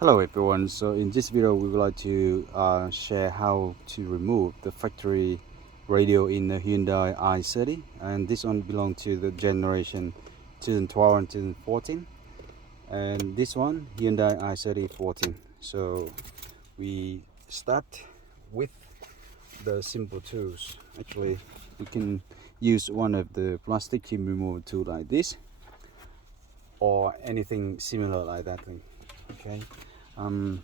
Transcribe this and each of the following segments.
Hello everyone, so in this video we would like to share how to remove the factory radio in the Hyundai i30, and this one belongs to the generation 2012 and 2014, and this one Hyundai i30 14. So we start with the simple tools. Actually we can use one of the plastic trim removal tool like this or anything similar like that thing. Okay.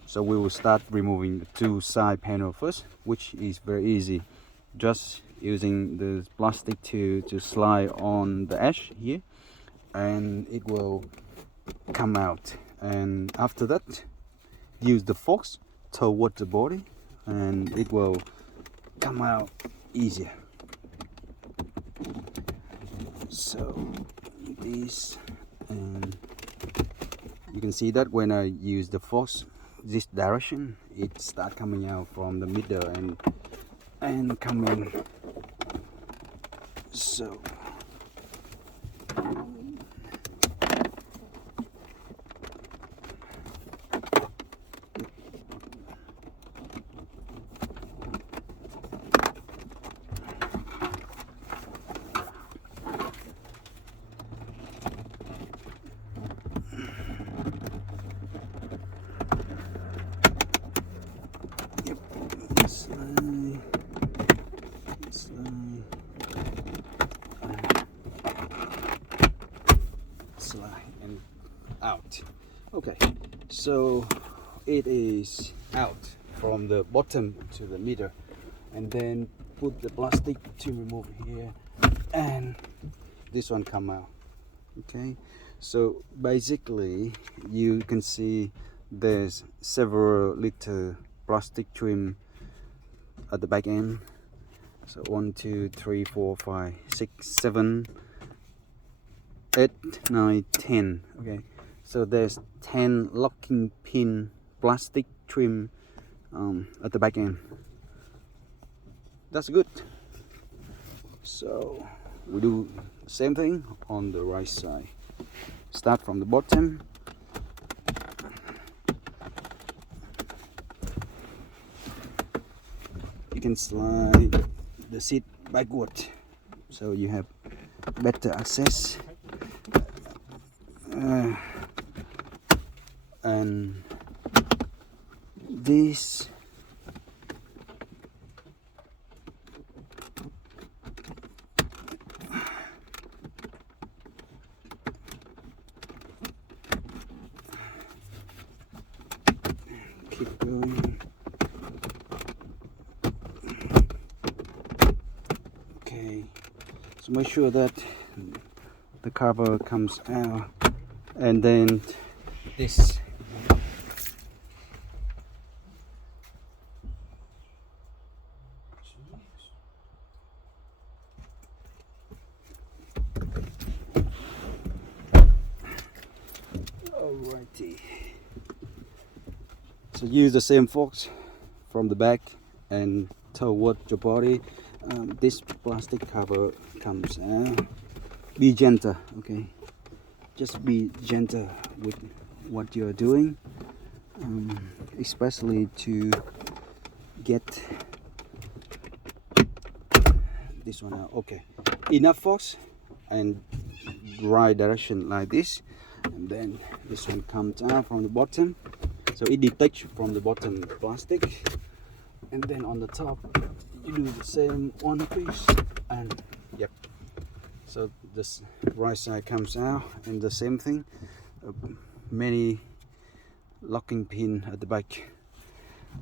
So we will start removing the two side panel first, which is very easy. Just using the plastic to slide on the edge here, and it will come out. And after that, use the forks toward the body, and it will come out easier. So this, and you can see that when I use the force this direction, it starts coming out from the middle and coming. So slide and out. Okay, so it is out from the bottom to the middle, and then put the plastic to remove here, and this one come out. Okay, so basically you can see there's several little plastic trim at the back end. So 1, 2, 3, 4, 5, 6, 7, 8, 9, 10. Okay, so there's 10 locking pin plastic trim at the back end. That's good. So we do the same thing on the right side. Start from the bottom. You can slide the seat backward so you have better access. And this keep going. Okay, so make sure that the cover comes out, and then this alrighty. So use the same forks from the back and toward your body. This plastic cover comes out. Be gentle, okay? Just be gentle with what you're doing, especially to get this one out. Okay, enough force and right direction like this, and then this one comes out from the bottom, so it detached from the bottom plastic, and then on the top you do the same one piece, and yep. So this right side comes out, and the same thing. Many locking pin at the back.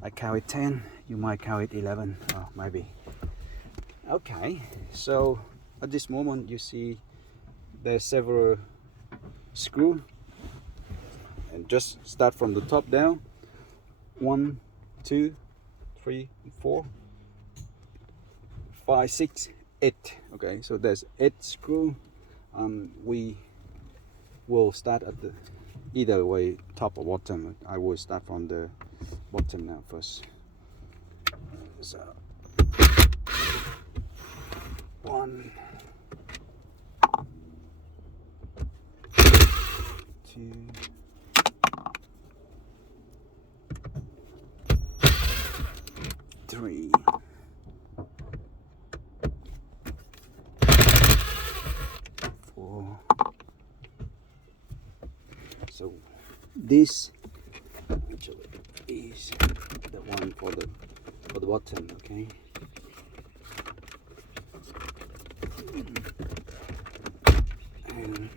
I count it 10. You might count it 11, or maybe. Okay. So at this moment, you see there's several screws, and just start from the top down. 1, 2, 3, 4, 5, 6, 8. Okay, so there's 8 screws. We will start at the either way, top or bottom. I will start from the bottom now first. So 1, 2, This actually is the one for the button. Okay. And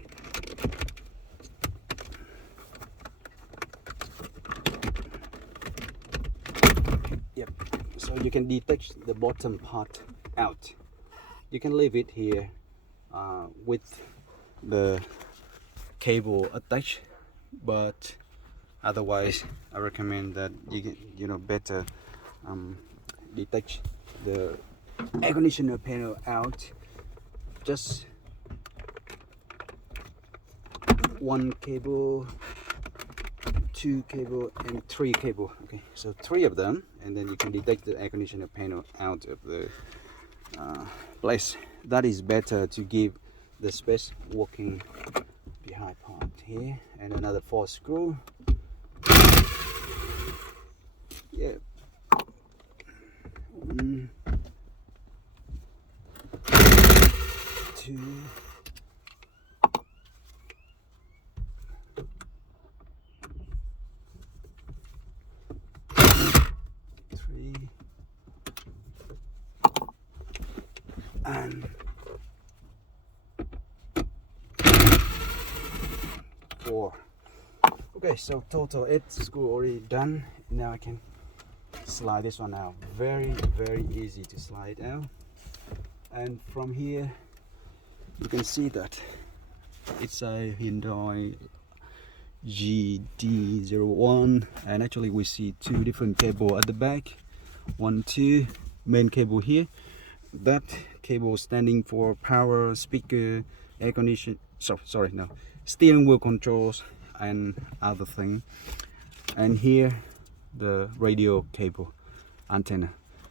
yep, so you can detach the bottom part out. You can leave it here with the cable attached, but otherwise I recommend that you know better detach the air conditioner panel out. Just one cable, two cable, and three cable. Okay, so three of them, and then you can detach the air conditioner panel out of the place. That is better to give the space working behind part here. And another 4 screw. Yeah. 1, 2, 3, and 4. Okay, so total 8 screw already done. Now I can slide this one out. Very easy to slide out. And from here you can see that it's a Hyundai GD01, and actually we see 2 different cable at the back. 1, 2 main cable here. That cable standing for power, speaker, air condition, sorry, no, steering wheel controls and other thing. And here the radio cable antenna.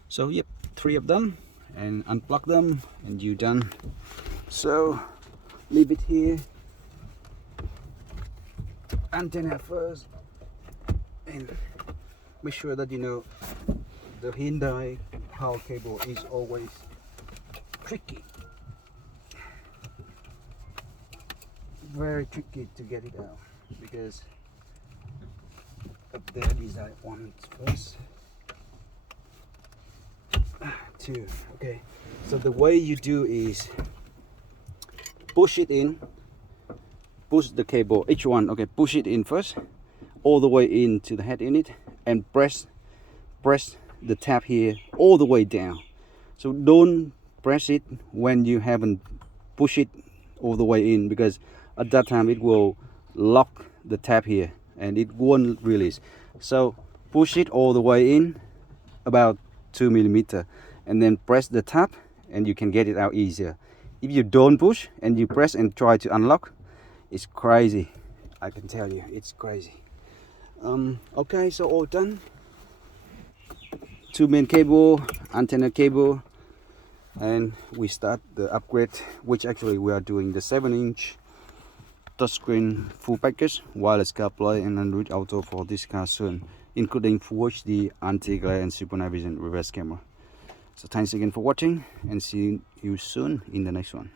So yep, 3 of them, and unplug them and you're done. So leave it here, antenna first, and make sure that you know the Hyundai power cable is always tricky, very tricky to get it out, because up there is that one first. 2. Okay, so the way you do is push it in, push the cable, each one. Okay, push it in first all the way into the head unit, and press the tab here all the way down. So don't press it when you haven't pushed it all the way in, because at that time it will lock the tab here and it won't release. So push it all the way in, about 2 millimeter, and then press the tab and you can get it out easier. If you don't push and you press and try to unlock, it's crazy. I can tell you, it's crazy. Okay, so all done. 2 main cable, antenna cable, and we start the upgrade, which actually we are doing the 7-inch touchscreen full package, wireless CarPlay and Android Auto for this car soon, including Full HD, anti-glare and super night vision reverse camera. So thanks again for watching, and see you soon in the next one.